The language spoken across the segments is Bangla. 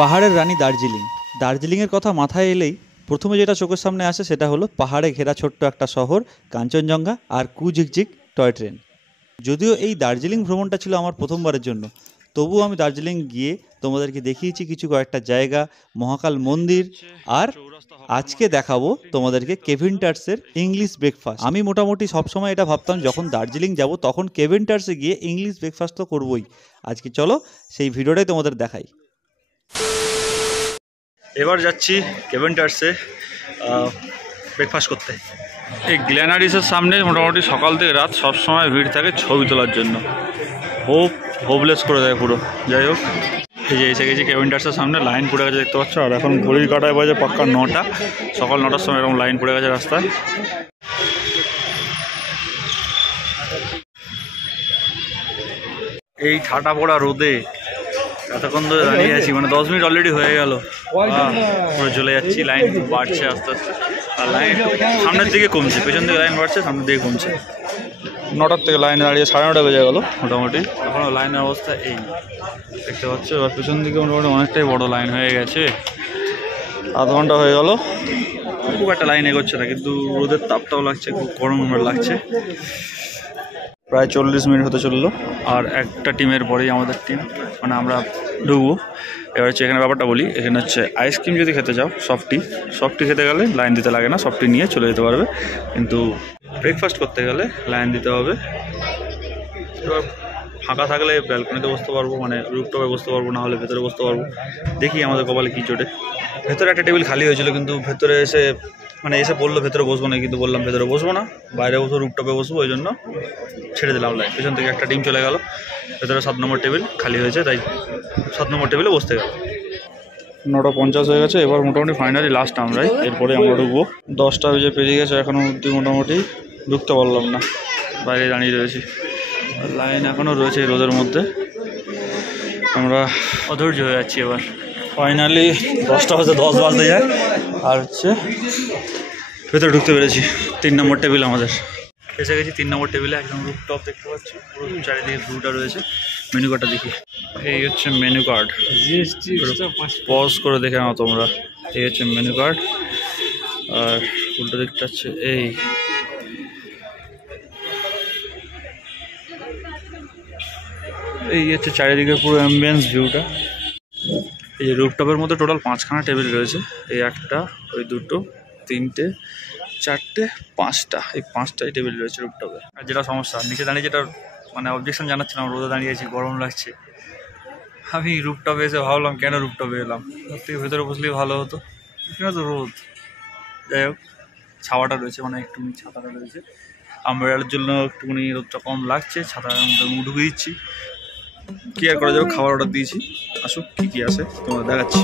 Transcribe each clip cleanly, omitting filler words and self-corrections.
পাহাড়ের রানী দার্জিলিং। দার্জিলিংয়ের কথা মাথায় এলেই প্রথমে যেটা চোখের সামনে আসে সেটা হলো পাহাড়ে ঘেরা ছোট্ট একটা শহর, কাঞ্চনজঙ্ঘা আর কুঝিকঝিক টয় ট্রেন। যদিও এই দার্জিলিং ভ্রমণটা ছিল আমার প্রথমবারের জন্য, তবুও আমি দার্জিলিং গিয়ে তোমাদেরকে দেখিয়েছি কিছু কয়েকটা জায়গা, মহাকাল মন্দির, আর আজকে দেখাবো তোমাদেরকে কেভিনটার্সের ইংলিশ ব্রেকফাস্ট। আমি মোটামুটি সবসময় এটা ভাবতাম যখন দার্জিলিং যাব তখন কেভিনটার্সে গিয়ে ইংলিশ ব্রেকফাস্ট তো করবোই। আজকে চলো সেই ভিডিওটাই তোমাদের দেখাই। এবার যাচ্ছি কেভিনটার্সে ব্রেকফাস্ট করতে। এই গ্ল্যানারিসের সামনে মোটামুটি সকাল থেকে রাত সবসময় ভিড় থাকে ছবি তোলার জন্য। হোপলেস করে দেয় পুরো। যাই হোক, এই যে এসে গেছি কেভিনটার্সের সামনে। লাইন পড়ে গেছে দেখতে পাচ্ছ, আর এখন ঘড়ির কাঁটায় বাজে পাক্কা 9টা। সকাল 9টার সময় এরকম লাইন পড়ে গেছে রাস্তায়। এই ঠাটা পড়া রোদে এতক্ষণ ধরে দাঁড়িয়ে আছি, মানে 10 মিনিট অলরেডি হয়ে গেল। পুরো চলে যাচ্ছি, লাইন বাড়ছে আস্তে আস্তে। আর লাইন সামনের দিকে কমছে, পেছন দিকে লাইন বাড়ছে, সামনের দিকে কমছে। 9টার থেকে লাইনে দাঁড়িয়ে 9:30 বেজে গেলো মোটামুটি। এখনও লাইনের অবস্থা এই দেখতে পাচ্ছ। এবার পেছন দিকে মোটামুটি অনেকটাই বড় লাইন হয়ে গেছে। আধ ঘন্টা হয়ে গেল, খুব একটা লাইন এগোচ্ছে না, কিন্তু রোদের তাপটাও লাগছে, খুব গরম লাগছে। প্রায় 40 মিনিট হতে চললো, আর একটা টিমের পরেই আমাদের টিম, মানে আমরা ঢুকবো। এবার হচ্ছে এখানে ব্যাপারটা বলি, এখানে হচ্ছে আইসক্রিম যদি খেতে চাও, সফটি খেতে গেলে লাইন দিতে লাগে না, সফটি নিয়ে চলে যেতে পারবে। কিন্তু ব্রেকফাস্ট করতে গেলে লাইন দিতে হবে। এবার ফাঁকা থাকলে ব্যালকনিতে বসতে পারবো, মানে রুফটপে বসতে পারবো, না হলে ভেতরে বসতে পারবো। দেখি আমাদের কপালে কী চোটে। ভেতরে একটা টেবিল খালি হয়েছিল, কিন্তু ভেতরে এসে বললো ভেতরে বসবো না, কিন্তু বললাম ভেতরে বসবো না, বাইরে বসবো, রুফটপে বসবো। ওই জন্য ছেড়ে দিলাম লাইন। পেছন থেকে একটা টিম চলে গেল, ভেতরে 7 নম্বর টেবিল খালি হয়েছে, তাই 7 নম্বর টেবিলে বসতে গেল। 9:50 হয়ে গেছে। এবার মোটামুটি ফাইনালি লাস্ট আমরাই, এরপরে আমরা ঢুকবো। 10টা বেজে পেরিয়ে গেছে, এখনও অবধি মোটামুটি ঢুকতে পারলাম না, বাইরে দাঁড়িয়ে রয়েছি। লাইন এখনও রয়েছে এই রোদের মধ্যে, আমরা অধৈর্য হয়ে যাচ্ছি। এবার ফাইনালি 10টা বাজে 10 বাজতে যায়, আর হচ্ছে ভেতরে ঢুকতে পেরেছি। 3 নম্বর টেবিল আমাদের। এসে গেছি 3 নম্বর টেবিলে, একদম রুফটপ দেখতে পাচ্ছি, পুরো চারিদিকে ভিউটা রয়েছে। মেনু কার্ডটা দেখি, এই হচ্ছে মেনু কার্ড, পজ করে দেখে নাও তোমরা। এই হচ্ছে মেনু কার্ড, আর উল্টো দিকটা হচ্ছে এই হচ্ছে চারিদিকে পুরো অ্যাম্বিয়েন্স ভিউটা। এই যে রুফটপের মধ্যে টোটাল 5খানা টেবিল রয়েছে। এই একটা, ওই দুটো, 3টে, 4টে, 5টা, এই 5টাই টেবিল রয়েছে রুফটপে। আর যেটা সমস্যা, নিচে দাঁড়িয়ে যেটা মানে অবজেকশন জানাচ্ছিলাম, রোদে দাঁড়িয়ে আছি, গরম লাগছে। আমি রুফটপে এসে ভাবলাম কেন রুফটপে এলাম, তার থেকে ভেতরে বসলেই ভালো হতো, এখানে তো রোদ। যাই হোক, ছাওয়াটা রয়েছে, মানে একটুখানি ছাতাটা রয়েছে, আমব্রেলার জন্য একটুখানি রোদটা কম লাগছে। ছাতার মধ্যে মুখ ঢুকে দিচ্ছি, কি আর করা যাবে। খাবার অর্ডার দিয়েছি, আসুক কী আছে তোমাদের দেখাচ্ছি।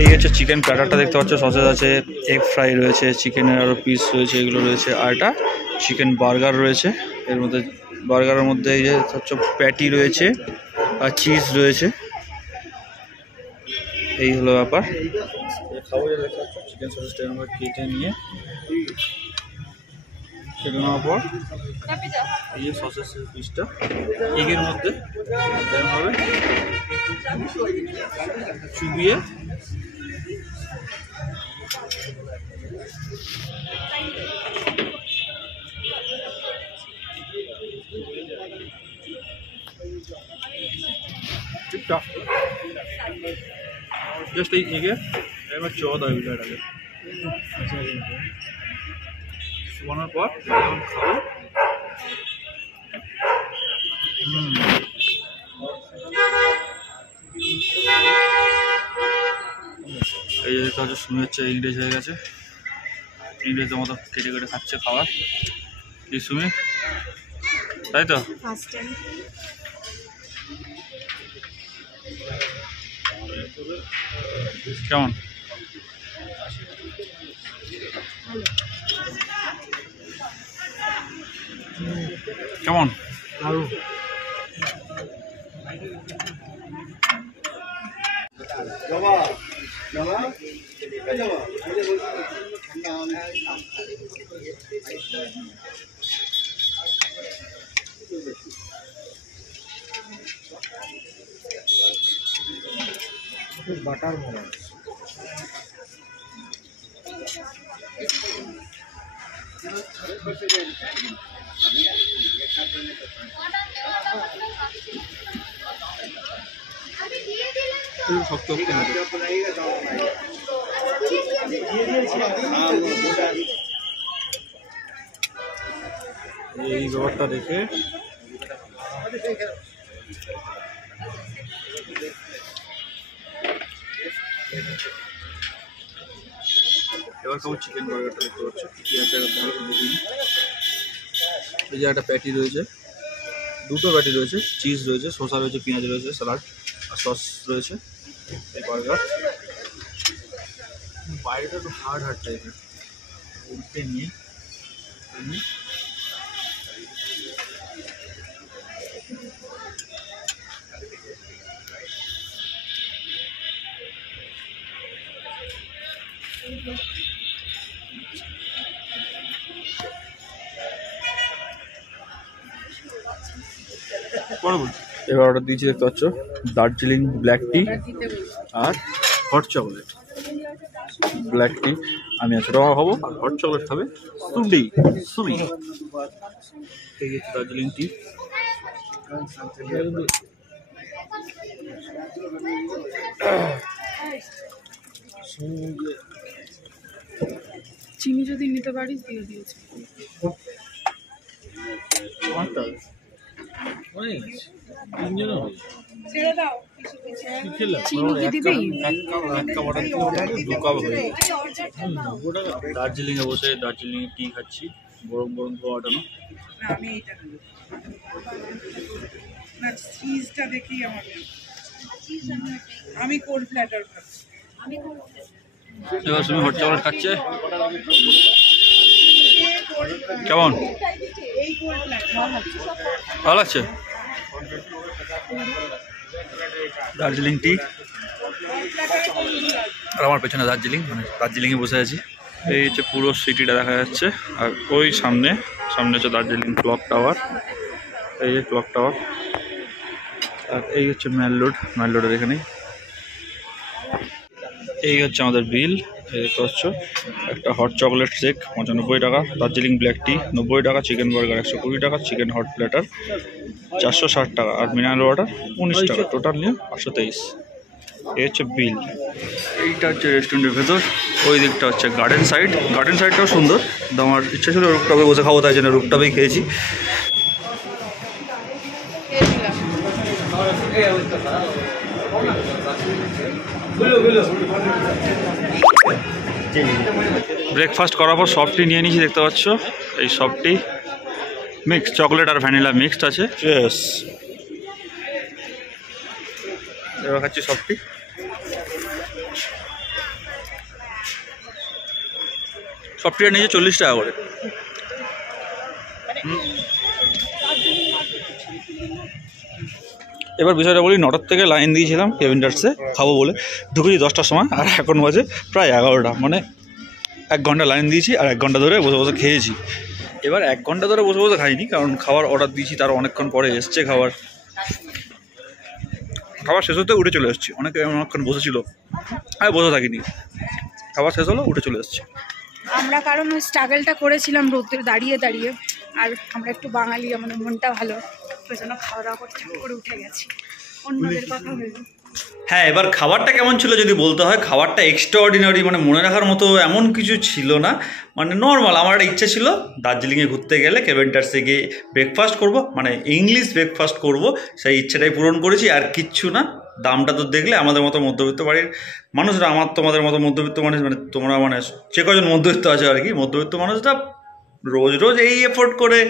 এই হচ্ছে চিকেন প্ল্যাটারটা দেখতে পাচ্ছ, সসেজ আছে, এগ ফ্রাই রয়েছে, চিকেনের আরও পিস রয়েছে, এগুলো রয়েছে। আর একটা চিকেন বার্গার রয়েছে, এর মধ্যে বার্গারের মধ্যে এই যে হচ্ছে প্যাটি রয়েছে আর চিজ রয়েছে। এই হলো ব্যাপার। খাবো যে দেখতে পাচ্ছ, চিকেন সসেজটা আমরা কেটে নিয়ে কেটে নেওয়ার পর এই যে সসেজের পিসটা এগের মধ্যে হবে চুবিয়ে টিপটপ জাস্ট এই এগে এবার 14 বিষয়টাকে শোনার পর যখন খাবো, এই যে দেখতে হচ্ছে শুনে হচ্ছে ইংরেজ হয়ে গেছে, ইংরেজদের মতো কেটে কেটে খাচ্ছে খাবার। কি সুমি, তাই তো? কেমন? কেমন? বাটার মোড় শক্ত এই ব্যাপারটা দেখে এবার খাবো চিকেন বার্গারটা দেখতে পাচ্ছ কি আছে এই যে একটা প্যাটি রয়েছে, দুটো প্যাটি রয়েছে, চিজ রয়েছে, শসা রয়েছে, পেঁয়াজ রয়েছে, স্যালাড আর সস রয়েছে। এই বার্গার বাইরেটা একটু হার্ড টাইপের, উল্টে নিয়ে এবার অর্ডার দিয়েছি দেখতে পাচ্ছ দার্জিলিং ব্ল্যাক টি আর হট চকলেট। ব্ল্যাক টি আমি 100 টাকা খাবো আর হট চকলেট খাবে সুমি। এই হচ্ছে দার্জিলিং টি। চিনি যদি নিতে পারিস দিয়ে দিয়েছে। দার্জিলিং এ বসে দার্জিলিং টি খাচ্ছি, গরম গরম খাওয়াটানো। চিজটা দেখি আমি কোল্ড প্ল্যাটার খাচ্ছি। এবার তুমি হট চকলেট খাচ্ছে, কেমন ভালো লাগছে? দার্জিলিং টি আর আমার পেছনে দার্জিলিং, মানে দার্জিলিংয়ে বসে আছি। এই হচ্ছে পুরো সিটিটা দেখা যাচ্ছে। আর ওই সামনে হচ্ছে দার্জিলিং ক্লক টাওয়ার। এই যে ক্লক টাওয়ার। আর এই হচ্ছে ম্যাল রোডের এখানেই। এই হচ্ছে আমাদের বিল। এই দেখতে পাচ্ছ একটা হট চকলেট শেক 95 টাকা, দার্জিলিং ব্ল্যাক টি 90 টাকা, চিকেন বার্গার 120 টাকা, চিকেন হট প্ল্যাটার 460 টাকা আর মিনারেল ওয়াটার 19 টাকা, টোটাল নিয়ে 823। এই হচ্ছে বিল। এইটা হচ্ছে রেস্টুরেন্টের ভেতর। ওই দিকটা হচ্ছে গার্ডেন সাইডটাও সুন্দর। আমার ইচ্ছা ছিল রুপটপে বসে খাবো, তাই জন্য রুপটপেই খেয়েছি। ব্রেকফাস্ট করার পর সফট টি নিয়ে নিয়েছি, দেখতে পাচ্ছ। এই সফট টি মিক্স চকলেট আর ভ্যানিলা মিক্সড আছে। এবার খাচ্ছি সফট টি। সফট টিটা নিয়েছে 40 টাকা করে। এবার বিষয়টা বলি, 9টার থেকে লাইন দিয়েছিলাম কেভেন্ডার্সে খাবো বলে, ঢুকেছি 10টার সময় আর এখন বাজে প্রায় 11টা। মানে 1 ঘন্টা লাইন দিয়েছি আর 1 ঘন্টা ধরে বসে খেয়েছি। এবার 1 ঘন্টা ধরে বসে খাইনি, কারণ খাবার অর্ডার দিয়েছি, তার অনেকক্ষণ পরে এসছে খাবার শেষ হতে উঠে চলে এসেছি। অনেকক্ষণ বসেছিল, আমি বসে থাকিনি, খাবার শেষ হলো উঠে চলে এসেছি। আমরা কারণ ওই স্ট্রাগলটা করেছিলাম রোদে দাঁড়িয়ে আর আমরা একটু বাঙালি, আমাদের মনটা ভালো, ওই জন্য খাওয়া দাওয়া করে উঠে গেছি। অন্যদের কথা ভেবে। হ্যাঁ, এবার খাবারটা কেমন ছিল যদি বলতে হয়, খাবারটা এক্সট্রা অর্ডিনারি, মানে মনে রাখার মতো এমন কিছু ছিল না, মানে নর্মাল। আমার একটা ইচ্ছা ছিল দার্জিলিংয়ে ঘুরতে গেলে কেভেন্ডার্সে গিয়ে ব্রেকফাস্ট করব, মানে ইংলিশ ব্রেকফাস্ট করব, সেই ইচ্ছাটাই পূরণ করেছি, আর কিচ্ছু না। দামটা তো দেখলে আমাদের মতো মধ্যবিত্ত বাড়ির মানুষরা, তোমাদের মতো মধ্যবিত্ত মানুষ, মানে তোমরা মানে যে কজন মধ্যবিত্ত আছে আর কি, মধ্যবিত্ত মানুষরা রোজ এই এফোর্ট করে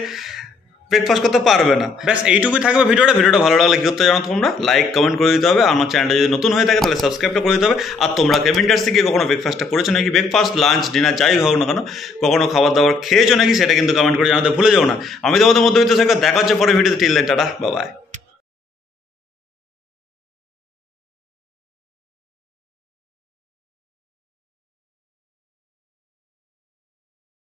ব্রেকফাস্ট করতে পারবে না। ব্যাস এইটুকুই থাকবে ভিডিওটা ভালো লাগলে কী করতে জানো তোমরা, লাইক কমেন্ট করে দিতে হবে। আমার চ্যানেলটা যদি নতুন হয়ে থাকে তাহলে সাবস্ক্রাইবটা করে দিতে হবে। আর তোমরা কেভেন্ডার্সে গিয়ে কখনো ব্রেকফাস্টটা করেছো নাকি, ব্রেকফাস্ট লাঞ্চ ডিনার যাই হোক না কেন কখনো খাবার দাবার খেয়েছো নাকি, সেটা কিন্তু কমেন্ট করে জানাতে ভুলে যাও না। আমি তোমাদের মধ্যবিত্ত থাকবে, দেখা হচ্ছে পরে ভিডিওতে। Till then, tata, bye by.